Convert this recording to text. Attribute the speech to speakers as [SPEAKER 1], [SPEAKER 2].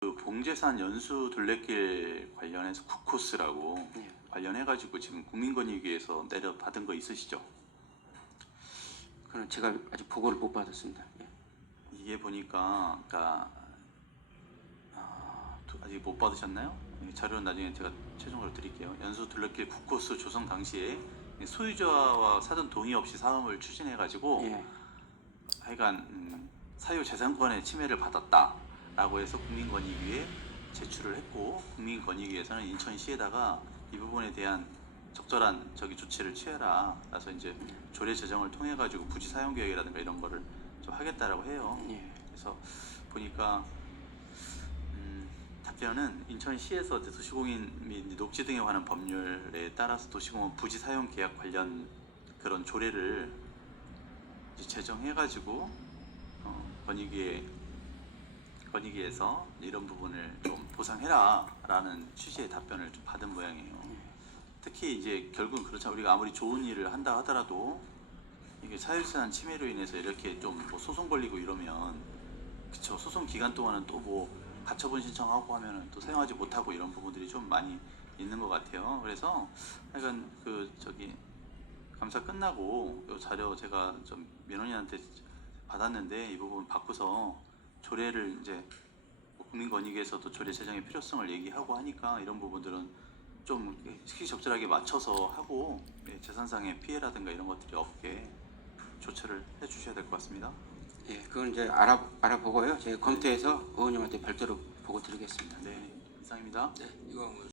[SPEAKER 1] 그 봉제산 연수 둘레길 관련해서 국코스라고
[SPEAKER 2] 예.
[SPEAKER 1] 관련해가지고 지금 국민권익위에서 내려 받은 거 있으시죠?
[SPEAKER 2] 그건 제가 아직 보고를 못 받았습니다. 예.
[SPEAKER 1] 이게 보니까 그러니까 아, 도- 아직 못 받으셨나요? 이 자료는 나중에 제가 최종으로 드릴게요. 연수 둘레길 국코스 조성 당시에 소유자와 사전 동의 없이 사업을 추진해가지고
[SPEAKER 2] 예.
[SPEAKER 1] 하여간 음, 사유 재산권의 침해를 받았다 라고 해서 국민권익위에 제출을 했고 국민권익위에서는 인천시에다가 이 부분에 대한 적절한 저기 조치를 취해라. 그래서 이제 조례 제정을 통해 가지고 부지 사용 계획이라든가 이런 거를 좀 하겠다라고 해요.
[SPEAKER 2] 예.
[SPEAKER 1] 그래서 보니까 음, 답변은 인천시에서 도시공인 및 녹지 등에 관한 법률에 따라서 도시공원 부지 사용 계약 관련 그런 조례를 이제 제정해 가지고 어, 권익위에 권익위에서 이런 부분을 좀 보상해라라는 취지의 답변을 좀 받은 모양이에요. 특히 이제 결국은 그렇죠. 우리가 아무리 좋은 일을 한다 하더라도 이게 사유재산 침해로 인해서 이렇게 좀 뭐 소송 걸리고 이러면 그쵸 소송 기간 동안은 또 뭐 가처분 신청하고 하면은 또 사용하지 못하고 이런 부분들이 좀 많이 있는 것 같아요. 그래서 하여간 그 저기 감사 끝나고 이 자료 제가 좀 민원인한테 받았는데 이 부분 바꾸서 조례를 이제 뭐 국민권익위에서도 조례 제정의 필요성을 얘기하고 하니까 이런 부분들은 좀 시기적절하게 맞춰서 하고 예, 재산상의 피해라든가 이런 것들이 없게 조처를 해주셔야 될 것 같습니다.
[SPEAKER 2] 예. 그건 이제 알아 알아보고요. 제가 검토해서 의원님한테 별도로 보고 드리겠습니다.
[SPEAKER 1] 네, 이상입니다.
[SPEAKER 2] 네. 이거 뭐